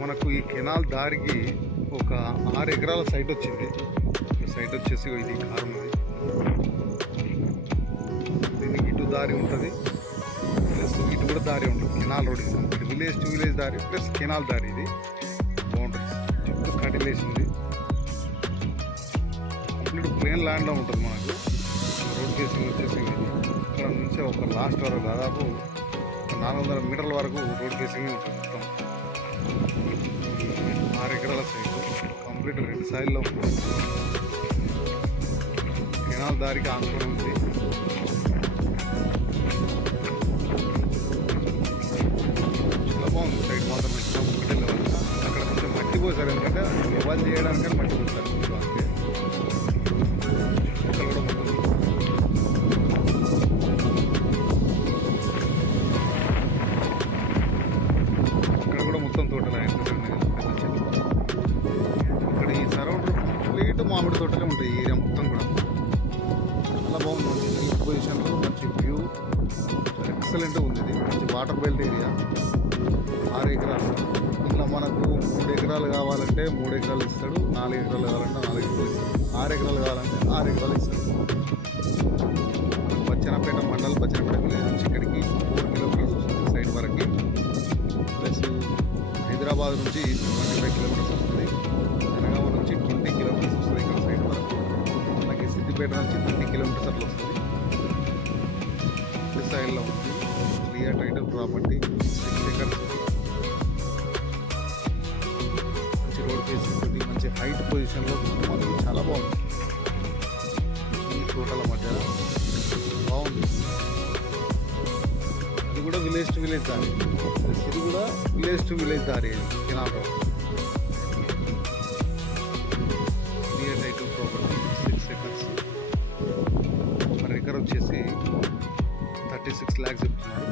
మనకు ఈ కెనాల్ దారికి ఒక 6 ఎకరాల సైట్ వచ్చింది. సైట్ వచ్చేసి ఇది కారున్నది. దీనికి ఇటు దారి ఉంటుంది, ప్లస్ ఇటు కూడా దారి ఉంటుంది. కెనాల్ రోడ్ ఇది విలేజ్ టు విలేజ్ దారి ప్లస్ కెనాల్ దారి. ఇది బౌండరీస్ చుట్టూ కటిలేసింది. కంప్లీట్ ప్లేన్ ల్యాండ్లో ఉంటుంది మనకు. రోడ్ ఫేసింగ్ వచ్చేసి ఇక్కడ నుంచి ఒక లాస్ట్ వరకు దాదాపు 400 మీటర్ల వరకు రోడ్ ఫేసింగ్ ఉంటుంది. మొత్తం 6 ఎకరాల సైట్ కంప్లీట్ 2 సైడ్లో ఉంటుంది. కెనాల్ దారికి ఆనుకొని ఉంది. చాలా బాగుంది సైట్ మాత్రం. మిడిల్ అక్కడ కొంచెం మట్టి పోసారు, ఎందుకంటే లెవెల్ చేయడానికని మట్టి పోసారు. అంతే చుట్టుపక్కల కూడా మొత్తం మొత్తం తోటలు పెద్ద చెట్లు. ఇక్కడ ఈ సరౌండర్ కంప్లీట్ మామిడి తోటలే ఉంటాయి. ఈ ఏరియా మొత్తం కూడా చాలా బాగుంది. మంచి హీట్ పొజిషన్లో మంచి వ్యూ, ఎక్సలెంట్ ఉంది. ఇది మంచి వాటర్ బెల్ట్ ఏరియా. 6 ఎకరాలు. ఇలా మనకు 3 ఎకరాలు కావాలంటే 3 ఎకరాలు ఇస్తాడు, 4 ఎకరాలు కావాలంటే 4 ఎకరాలు ఇస్తాడు, 6 ఎకరాలు కావాలంటే 6 ఎకరాలు ఇస్తాడు. బచ్చన్నపేట మండలం, బచ్చన్నపేట విలేజ్ నుంచి ఇక్కడికి 4 కిలోమీటర్స్ వస్తుంది సైడ్ వరకు. ప్లస్ హైదరాబాద్ నుంచి 25 కిలోమీటర్స్ వస్తుంది. జనగామ నుంచి 20 కిలోమీటర్స్ వస్తుంది ఇక్కడ సైడ్ వరకు. మనకి సిద్దిపేట నుంచి 30 కిలోమీటర్స్ అట్లా వస్తుంది. ఈ సైడ్లో ఉంది క్లియర్ టైటిల్ ప్రాపర్టీ 6 ఎకర్స్. మంచి రోడ్ ఫేసింగ్ తోటి మంచి హైట్ పొజిషన్లో మాత్రం చాలా బాగుంది. ఈ తోటల మధ్య బాగుంది. ఇది కూడా విలేజ్ టు విలేజ్ దారి. ఇది కూడా విలేజ్ టు విలేజ్ దారి. Canal road clear title property 6 acres. Per acre వచ్చేసి 36 lakhs చెప్తున్నారు.